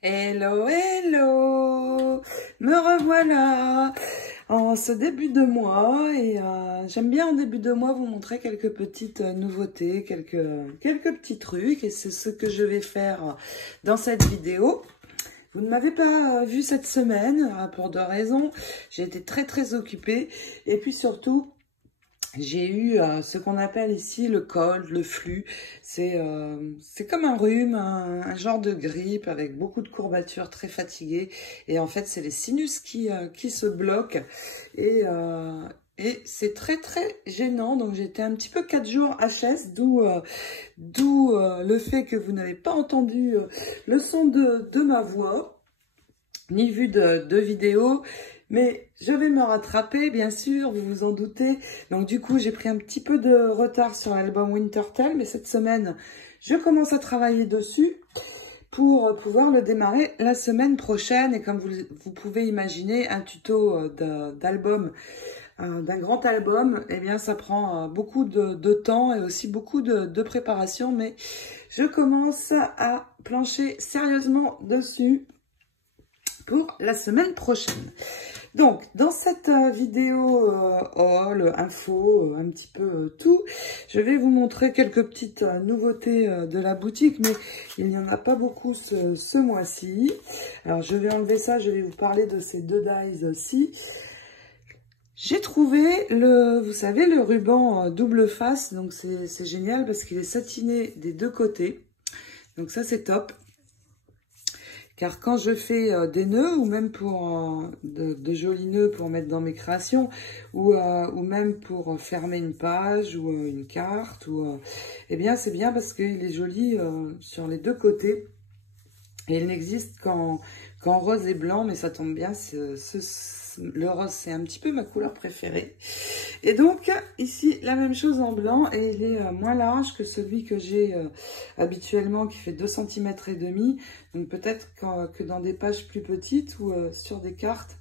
Hello, hello, me revoilà en ce début de mois et j'aime bien en début de mois vous montrer quelques petites nouveautés, quelques petits trucs et c'est ce que je vais faire dans cette vidéo. Vous ne m'avez pas vu cette semaine pour deux raisons, j'ai été très occupée et puis surtout j'ai eu ce qu'on appelle ici le cold, le flux. C'est comme un rhume, un genre de grippe avec beaucoup de courbatures, très fatiguée. Et en fait, c'est les sinus qui se bloquent. Et c'est très gênant. Donc j'étais un petit peu 4 jours HS, d'où le fait que vous n'avez pas entendu le son de ma voix, ni vu de vidéo. Mais je vais me rattraper, bien sûr, vous vous en doutez. Donc du coup, j'ai pris un petit peu de retard sur l'album Wintertale, mais cette semaine, je commence à travailler dessus pour pouvoir le démarrer la semaine prochaine. Et comme vous pouvez imaginer, un tuto d'album, d'un grand album, eh bien ça prend beaucoup de temps et aussi beaucoup de préparation. Mais je commence à plancher sérieusement dessus pour la semaine prochaine. Donc, dans cette vidéo haul, info, un petit peu tout, je vais vous montrer quelques petites nouveautés de la boutique, mais il n'y en a pas beaucoup ce mois-ci. Alors, je vais enlever ça, je vais vous parler de ces deux dies-ci. J'ai trouvé vous savez, le ruban double face, donc c'est génial parce qu'il est satiné des deux côtés. Donc ça, c'est top. Car quand je fais des nœuds, ou même pour de jolis nœuds pour mettre dans mes créations, ou même pour fermer une page ou une carte, eh bien c'est bien parce qu'il est joli sur les deux côtés. Et il n'existe qu'en rose et blanc, mais ça tombe bien, le rose c'est un petit peu ma couleur préférée. Et donc ici la même chose en blanc et il est moins large que celui que j'ai habituellement qui fait 2 cm et demi. Donc peut-être que dans des pages plus petites ou sur des cartes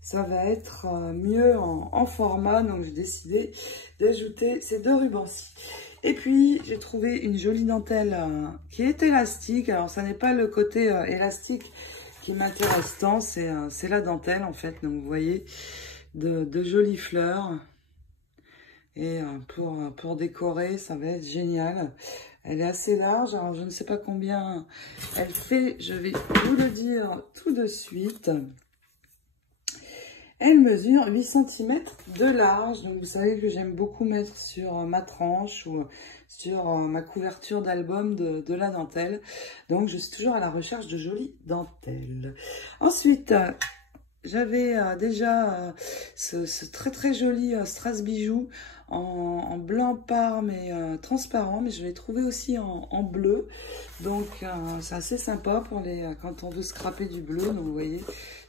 ça va être mieux en format. Donc j'ai décidé d'ajouter ces deux rubans-ci. Et puis j'ai trouvé une jolie dentelle qui est élastique. Alors ça n'est pas le côté élastique qui m'intéresse tant, c'est la dentelle en fait. Donc vous voyez de jolies fleurs. Et pour décorer, ça va être génial. Elle est assez large, alors je ne sais pas combien elle fait, je vais vous le dire tout de suite. Elle mesure 8 cm de large, donc vous savez que j'aime beaucoup mettre sur ma tranche ou sur ma couverture d'album de la dentelle. Donc je suis toujours à la recherche de jolies dentelles. Ensuite, j'avais déjà ce très joli strass bijou en blanc parme et transparent, mais je l'ai trouvé aussi en bleu. Donc c'est assez sympa pour quand on veut scraper du bleu. Donc vous voyez,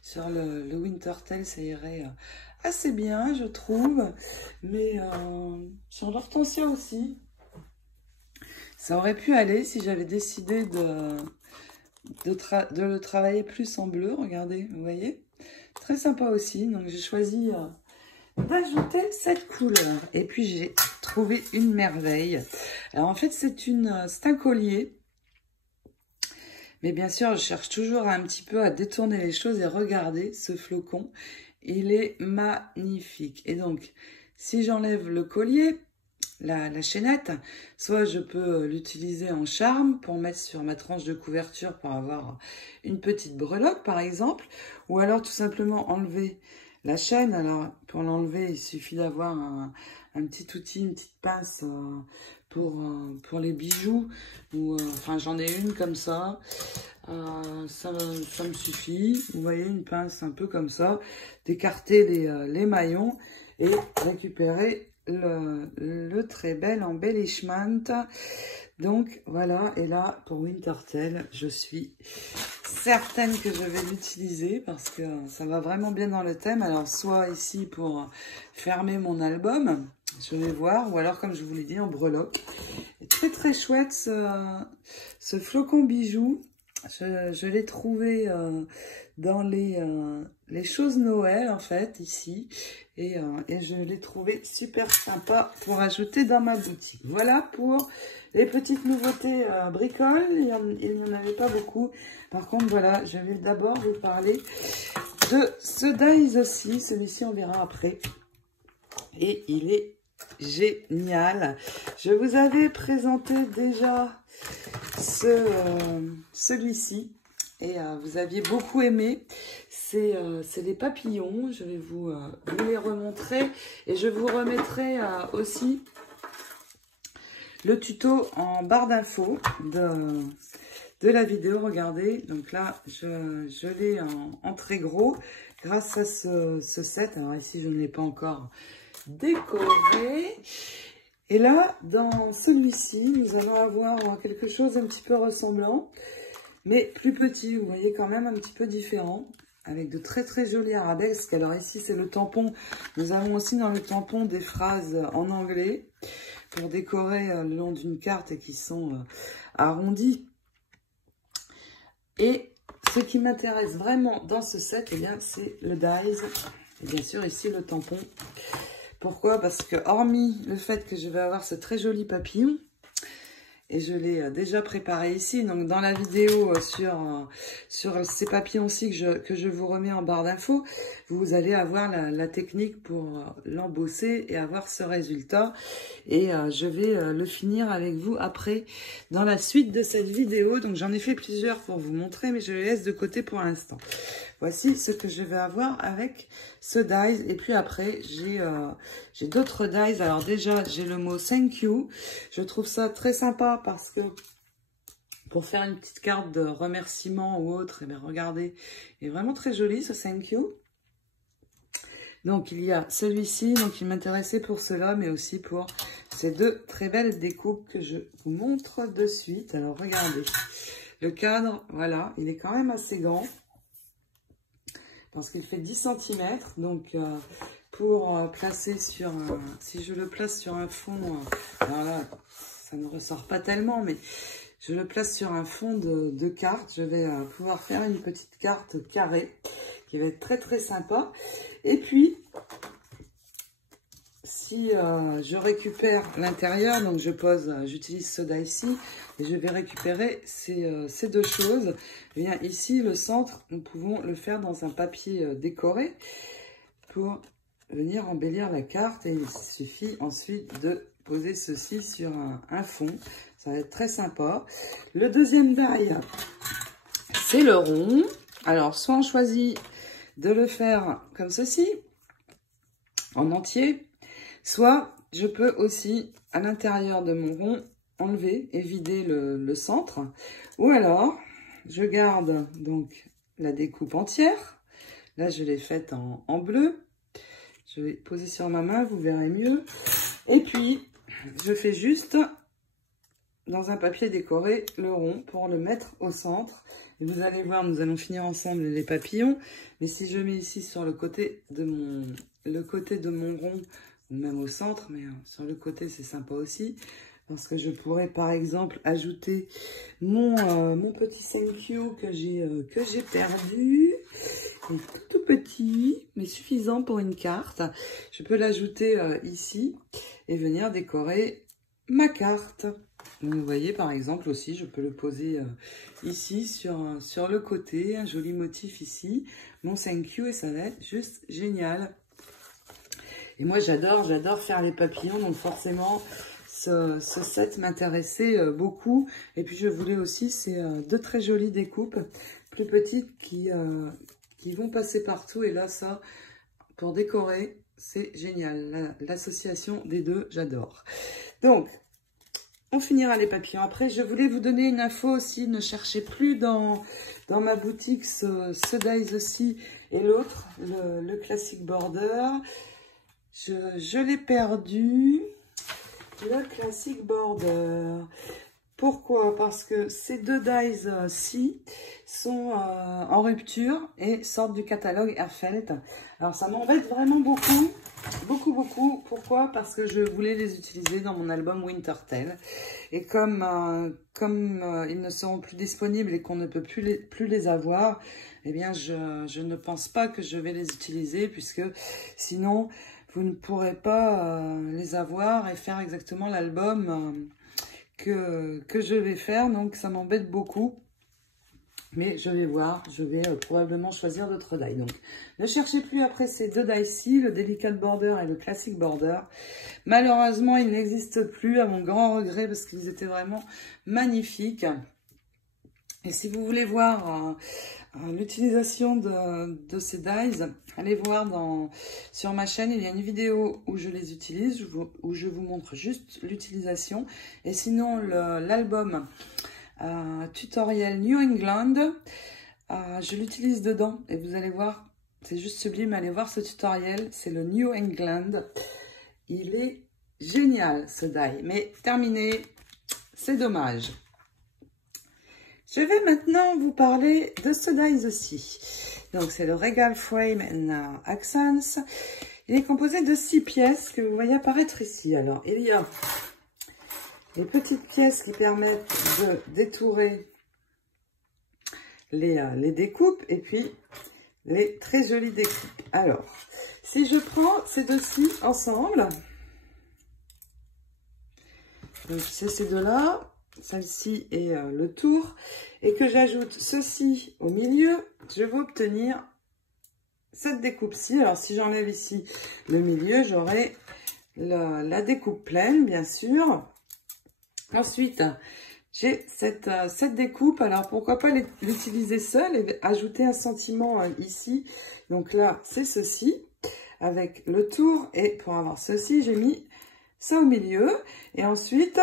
sur le Wintertale, ça irait assez bien, je trouve. Mais sur l'hortensia aussi, ça aurait pu aller si j'avais décidé de le travailler plus en bleu. Regardez, vous voyez, très sympa aussi. Donc j'ai choisi d'ajouter cette couleur. Et puis j'ai trouvé une merveille. Alors en fait c'est un collier. Mais bien sûr je cherche toujours un petit peu à détourner les choses. Et regardez ce flocon. Il est magnifique. Et donc si j'enlève le collier, la chaînette, soit je peux l'utiliser en charme pour mettre sur ma tranche de couverture pour avoir une petite breloque par exemple, ou alors tout simplement enlever la chaîne. Alors pour l'enlever il suffit d'avoir un petit outil, une petite pince pour les bijoux, ou enfin j'en ai une comme ça. Ça me suffit, vous voyez, une pince un peu comme ça, d'écarter les maillons et récupérer le très bel embellishment. Donc voilà, et là pour Wintertale, je suis certaine que je vais l'utiliser parce que ça va vraiment bien dans le thème. Alors soit ici pour fermer mon album, je vais voir, ou alors comme je vous l'ai dit en breloque. Et très chouette ce flocon bijou. Je l'ai trouvé dans les choses Noël, en fait, ici. Et je l'ai trouvé super sympa pour ajouter dans ma boutique. Voilà pour les petites nouveautés bricoles. Il n'y en avait pas beaucoup. Par contre, voilà, je vais d'abord vous parler de ce dies aussi. Celui-ci, on verra après. Et il est génial. Je vous avais présenté déjà celui-ci et vous aviez beaucoup aimé. C'est les papillons. Je vais vous les remontrer et je vous remettrai aussi le tuto en barre d'infos de la vidéo. Regardez, donc là je l'ai en très gros grâce à ce set. Alors ici je ne l'ai pas encore décoré. Et là, dans celui-ci, nous allons avoir quelque chose un petit peu ressemblant, mais plus petit. Vous voyez, quand même un petit peu différent, avec de très très jolis arabesques. Alors ici, c'est le tampon. Nous avons aussi dans le tampon des phrases en anglais pour décorer le long d'une carte et qui sont arrondies. Et ce qui m'intéresse vraiment dans ce set, eh bien, c'est le dies. Et bien sûr, ici, le tampon. Pourquoi? Parce que hormis le fait que je vais avoir ce très joli papillon, et je l'ai déjà préparé ici, donc dans la vidéo sur ces papillons-ci que je vous remets en barre d'infos, vous allez avoir la technique pour l'embosser et avoir ce résultat. Et je vais le finir avec vous après, dans la suite de cette vidéo. Donc j'en ai fait plusieurs pour vous montrer, mais je les laisse de côté pour l'instant. Voici ce que je vais avoir avec ce dies. Et puis après, j'ai d'autres dies. Alors déjà, j'ai le mot thank you. Je trouve ça très sympa parce que pour faire une petite carte de remerciement ou autre, eh bien regardez, il est vraiment très joli ce thank you. Donc il y a celui-ci, donc il m'intéressait pour cela, mais aussi pour ces deux très belles découpes que je vous montre de suite. Alors regardez, le cadre, voilà, il est quand même assez grand. Parce qu'il fait 10 cm, donc pour placer sur si je le place sur un fond, alors là, ça ne ressort pas tellement, mais je le place sur un fond de carte, je vais pouvoir faire une petite carte carrée qui va être très très sympa. Et puis, si je récupère l'intérieur, donc j'utilise ce die-ci et je vais récupérer ces deux choses. Et bien ici, le centre, nous pouvons le faire dans un papier décoré pour venir embellir la carte. Et il suffit ensuite de poser ceci sur un fond. Ça va être très sympa. Le deuxième die, c'est le rond. Alors, soit on choisit de le faire comme ceci, en entier. Soit, je peux aussi, à l'intérieur de mon rond, enlever et vider le centre. Ou alors, je garde donc la découpe entière. Là, je l'ai faite en bleu. Je vais poser sur ma main, vous verrez mieux. Et puis, je fais juste, dans un papier décoré, le rond pour le mettre au centre. Et vous allez voir, nous allons finir ensemble les papillons. Mais si je mets ici sur le côté de mon rond, ou même au centre, mais sur le côté, c'est sympa aussi. Parce que je pourrais, par exemple, ajouter mon petit thank you que j'ai perdu. Il est tout petit, mais suffisant pour une carte. Je peux l'ajouter ici et venir décorer ma carte. Donc, vous voyez, par exemple, aussi, je peux le poser ici sur le côté. Un joli motif ici. Mon thank you et ça va être juste génial. Et moi, j'adore faire les papillons, donc forcément, ce set m'intéressait beaucoup. Et puis, je voulais aussi ces deux très jolies découpes, plus petites, qui vont passer partout. Et là, ça, pour décorer, c'est génial. L'association des deux, j'adore. Donc, on finira les papillons. Après, je voulais vous donner une info aussi. Ne cherchez plus dans ma boutique ce dies aussi et l'autre, le classic border. Je l'ai perdu, le classic border. Pourquoi? Parce que ces deux dies-ci sont en rupture et sortent du catalogue Herfelt. Alors ça m'embête vraiment beaucoup, beaucoup. Pourquoi? Parce que je voulais les utiliser dans mon album Winter Tale. Et comme ils ne seront plus disponibles et qu'on ne peut plus les avoir, eh bien je ne pense pas que je vais les utiliser, puisque sinon vous ne pourrez pas les avoir et faire exactement l'album que je vais faire. Donc ça m'embête beaucoup. Mais je vais voir, je vais probablement choisir d'autres dies. Donc, ne cherchez plus après ces deux dies-ci, le Delicate Border et le Classic Border. Malheureusement, ils n'existent plus, à mon grand regret, parce qu'ils étaient vraiment magnifiques. Et si vous voulez voir l'utilisation de ces dies, allez voir sur ma chaîne, il y a une vidéo où je les utilise, où je vous montre juste l'utilisation. Et sinon, l'album tutoriel New England, je l'utilise dedans et vous allez voir, c'est juste sublime. Allez voir ce tutoriel, c'est le New England, il est génial ce die. Mais terminé, c'est dommage. Je vais maintenant vous parler de ce die aussi. Donc c'est le Regal Frame and Accents. Il est composé de 6 pièces que vous voyez apparaître ici. Alors il y a les petites pièces qui permettent de détourer les découpes, et puis les très jolies découpes. Alors, si je prends ces deux-ci ensemble, donc c'est ces deux-là, celle-ci et le tour, et que j'ajoute ceci au milieu, je vais obtenir cette découpe-ci. Alors, si j'enlève ici le milieu, j'aurai la découpe pleine, bien sûr. Ensuite, j'ai cette découpe. Alors, pourquoi pas l'utiliser seule et ajouter un sentiment ici. Donc là, c'est ceci avec le tour. Et pour avoir ceci, j'ai mis ça au milieu. Et ensuite,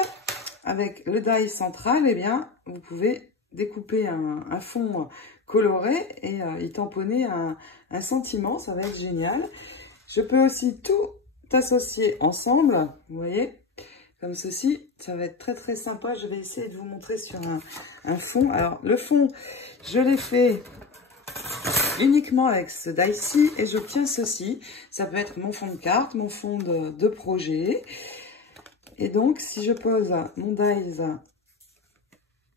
avec le die central, eh bien, vous pouvez découper un fond coloré et y tamponner un sentiment. Ça va être génial. Je peux aussi tout associer ensemble, vous voyez, comme ceci. Ça va être très très sympa. Je vais essayer de vous montrer sur un fond. Alors le fond, je l'ai fait uniquement avec ce die-ci et j'obtiens ceci. Ça peut être mon fond de carte, mon fond de projet. Et donc si je pose mon die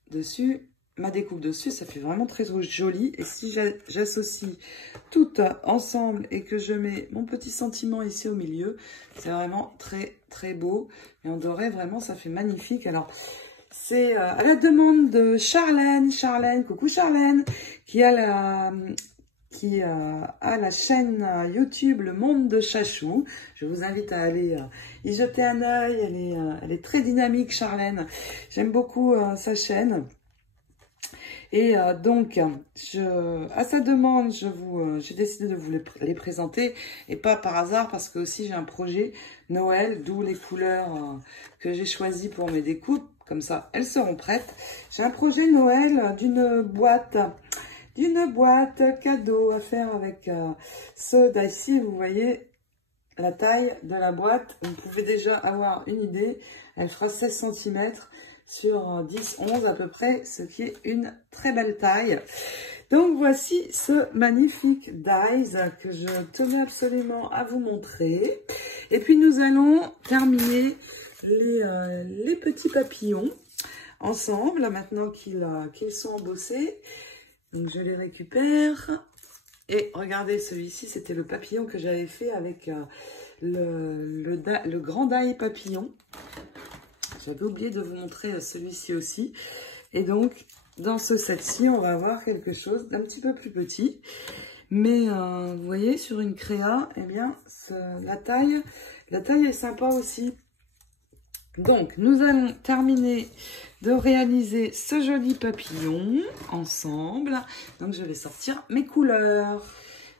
dessus, ma découpe dessus, ça fait vraiment très joli. Et si j'associe tout ensemble et que je mets mon petit sentiment ici au milieu, c'est vraiment très très beau. Et en doré, vraiment, ça fait magnifique. Alors, c'est à la demande de Charlène, coucou Charlène, qui a la chaîne YouTube Le Monde de Chachou. Je vous invite à aller y jeter un œil. Elle est très dynamique, Charlène. J'aime beaucoup sa chaîne. Et donc, à sa demande, j'ai décidé de vous les présenter, et pas par hasard, parce que aussi j'ai un projet Noël, d'où les couleurs que j'ai choisies pour mes découpes. Comme ça, elles seront prêtes. J'ai un projet Noël d'une boîte cadeau à faire avec ce die-ci. Vous voyez la taille de la boîte. Vous pouvez déjà avoir une idée. Elle fera 16 cm. Sur 10-11 à peu près, ce qui est une très belle taille. Donc voici ce magnifique dies que je tenais absolument à vous montrer. Et puis nous allons terminer les petits papillons ensemble, maintenant qu'ils sont embossés. Donc je les récupère. Et regardez, celui-ci, c'était le papillon que j'avais fait avec le grand die papillon. J'avais oublié de vous montrer celui-ci aussi. Et donc, dans ce set-ci, on va avoir quelque chose d'un petit peu plus petit. Mais vous voyez, sur une créa, eh bien, la taille est sympa aussi. Donc, nous allons terminer de réaliser ce joli papillon ensemble. Donc, je vais sortir mes couleurs.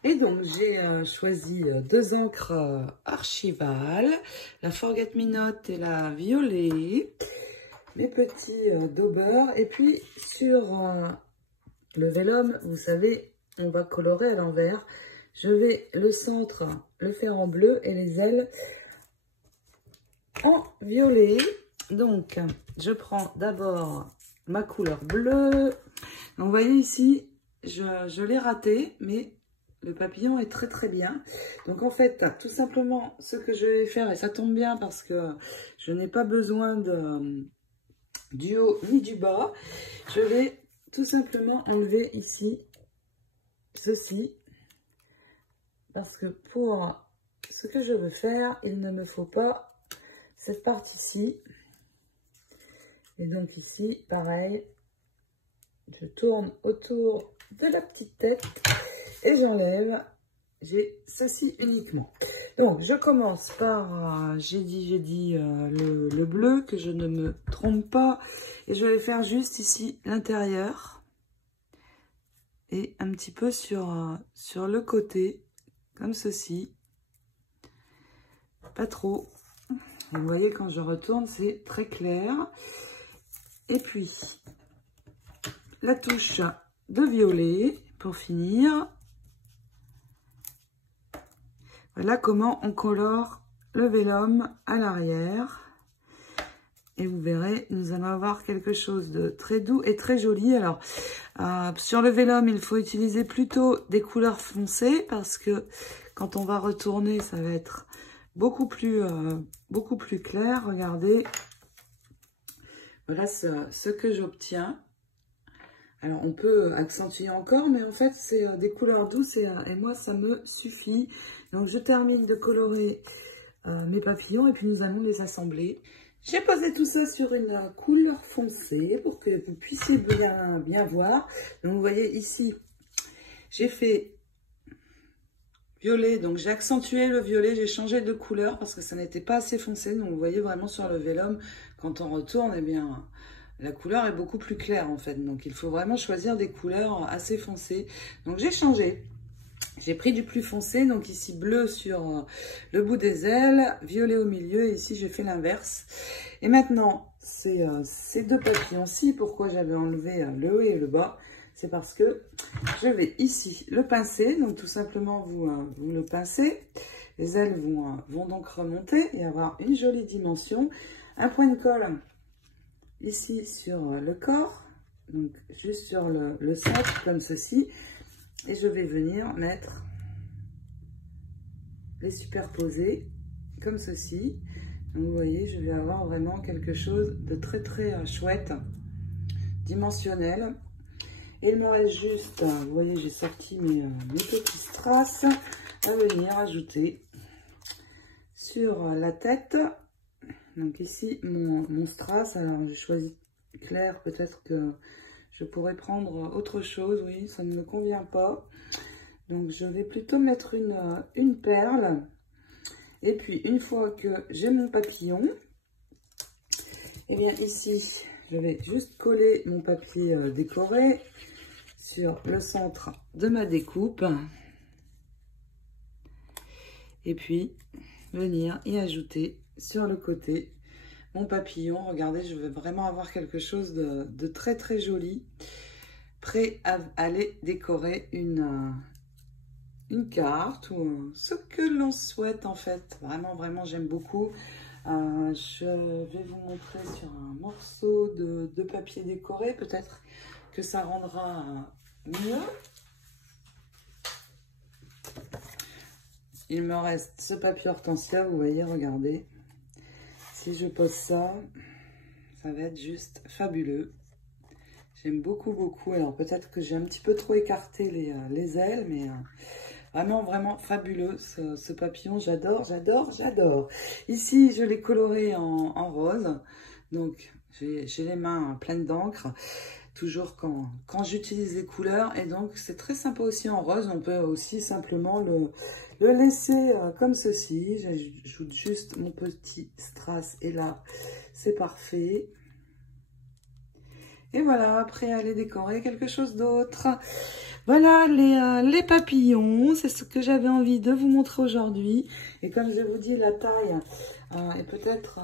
Et donc, j'ai choisi deux encres archivales, la Forget Me Not et la violet, mes petits daubers. Et puis, sur le vélum, vous savez, on va colorer à l'envers. Je vais le centre le faire en bleu et les ailes en violet. Donc, je prends d'abord ma couleur bleue. Donc, vous voyez ici, je l'ai raté, mais le papillon est très très bien. Donc, en fait, tout simplement, ce que je vais faire, et ça tombe bien parce que je n'ai pas besoin du haut ni du bas, je vais tout simplement enlever ici ceci. Parce que pour ce que je veux faire, il ne me faut pas cette partie-ci. Et donc ici, pareil, je tourne autour de la petite tête et j'enlève. J'ai ceci uniquement. Donc, je commence par, j'ai dit le bleu, que je ne me trompe pas. Et je vais faire juste ici l'intérieur. Et un petit peu sur le côté, comme ceci. Pas trop. Vous voyez, quand je retourne, c'est très clair. Et puis, la touche de violet pour finir. Voilà comment on colore le vélum à l'arrière. Et vous verrez, nous allons avoir quelque chose de très doux et très joli. Alors, sur le vélum, il faut utiliser plutôt des couleurs foncées parce que quand on va retourner, ça va être beaucoup plus clair. Regardez, voilà ce que j'obtiens. Alors, on peut accentuer encore, mais en fait, c'est des couleurs douces et moi, ça me suffit. Donc, je termine de colorer mes papillons et puis nous allons les assembler. J'ai posé tout ça sur une couleur foncée pour que vous puissiez bien voir. Donc, vous voyez ici, j'ai fait violet. Donc, j'ai accentué le violet, j'ai changé de couleur parce que ça n'était pas assez foncé. Donc, vous voyez vraiment sur le vélum, quand on retourne, eh bien, la couleur est beaucoup plus claire en fait. Donc, il faut vraiment choisir des couleurs assez foncées. Donc, j'ai changé. J'ai pris du plus foncé, donc ici bleu sur le bout des ailes, violet au milieu, et ici j'ai fait l'inverse. Et maintenant, ces deux papillons-ci, pourquoi j'avais enlevé le haut et le bas, c'est parce que je vais ici le pincer, donc tout simplement vous le pincez. Les ailes vont donc remonter et avoir une jolie dimension. Un point de colle ici sur le corps, donc juste sur le centre comme ceci. Et je vais venir mettre les superposer comme ceci. Donc vous voyez, je vais avoir vraiment quelque chose de très très chouette, dimensionnel. Et il me reste juste, vous voyez, j'ai sorti mes petits strass à venir ajouter sur la tête. Donc ici, mon strass, alors j'ai choisi clair, peut-être que je pourrais prendre autre chose, oui, ça ne me convient pas. Donc, je vais plutôt mettre une perle. Et puis, une fois que j'ai mon papillon, eh bien, ici, je vais juste coller mon papier décoré sur le centre de ma découpe. Et puis, venir y ajouter sur le côté mon papillon. Regardez, je veux vraiment avoir quelque chose de très très joli, prêt à aller décorer une carte ou ce que l'on souhaite en fait. Vraiment, vraiment, j'aime beaucoup. Je vais vous montrer sur un morceau de papier décoré. Peut-être que ça rendra mieux. Il me reste ce papier hortensia, vous voyez, regardez. Si je pose ça, ça va être juste fabuleux. J'aime beaucoup, beaucoup. Alors peut-être que j'ai un petit peu trop écarté les ailes, mais vraiment, vraiment fabuleux ce papillon. J'adore, j'adore, j'adore. Ici, je l'ai coloré en rose. Donc, j'ai les mains pleines d'encre. Toujours quand j'utilise les couleurs. Et donc, c'est très sympa aussi en rose. On peut aussi simplement le laisser comme ceci. J'ajoute juste mon petit strass. Et là, c'est parfait. Et voilà, après aller décorer quelque chose d'autre. Voilà les papillons, c'est ce que j'avais envie de vous montrer aujourd'hui. Et comme je vous dis, la taille est peut-être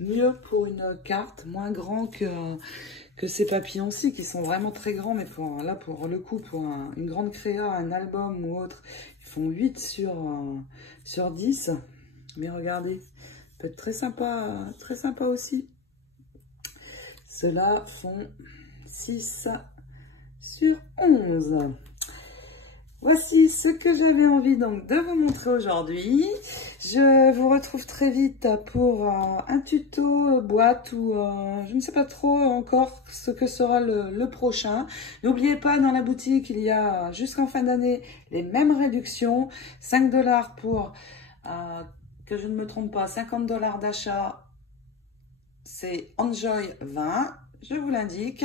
mieux pour une carte, moins grand que ces papillons-ci qui sont vraiment très grands. Mais pour le coup, pour une grande créa, un album ou autre, ils font 8 sur 10. Mais regardez, peut être très sympa aussi. Ceux-là font 6 sur 11. Voici ce que j'avais envie donc de vous montrer aujourd'hui. Je vous retrouve très vite pour un tuto boîte ou je ne sais pas trop encore ce que sera le prochain. N'oubliez pas, dans la boutique, il y a jusqu'en fin d'année les mêmes réductions. 5 $ pour, que je ne me trompe pas, 50 $ d'achat, c'est Enjoy 20. Je vous l'indique.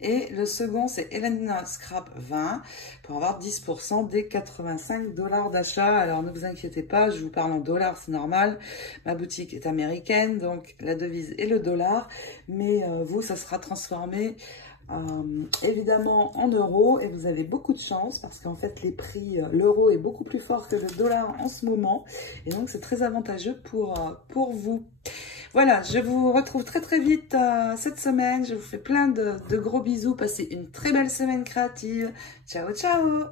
Et le second, c'est Elena Scrap 20 pour avoir 10% des 85 $ d'achat. Alors, ne vous inquiétez pas, je vous parle en dollars, c'est normal. Ma boutique est américaine, donc la devise est le dollar. Mais vous, ça sera transformé évidemment en euros et vous avez beaucoup de chance parce qu'en fait les prix, l'euro est beaucoup plus fort que le dollar en ce moment et donc c'est très avantageux pour vous. Voilà, je vous retrouve très vite cette semaine. Je vous fais plein de gros bisous. Passez une très belle semaine créative. Ciao, ciao!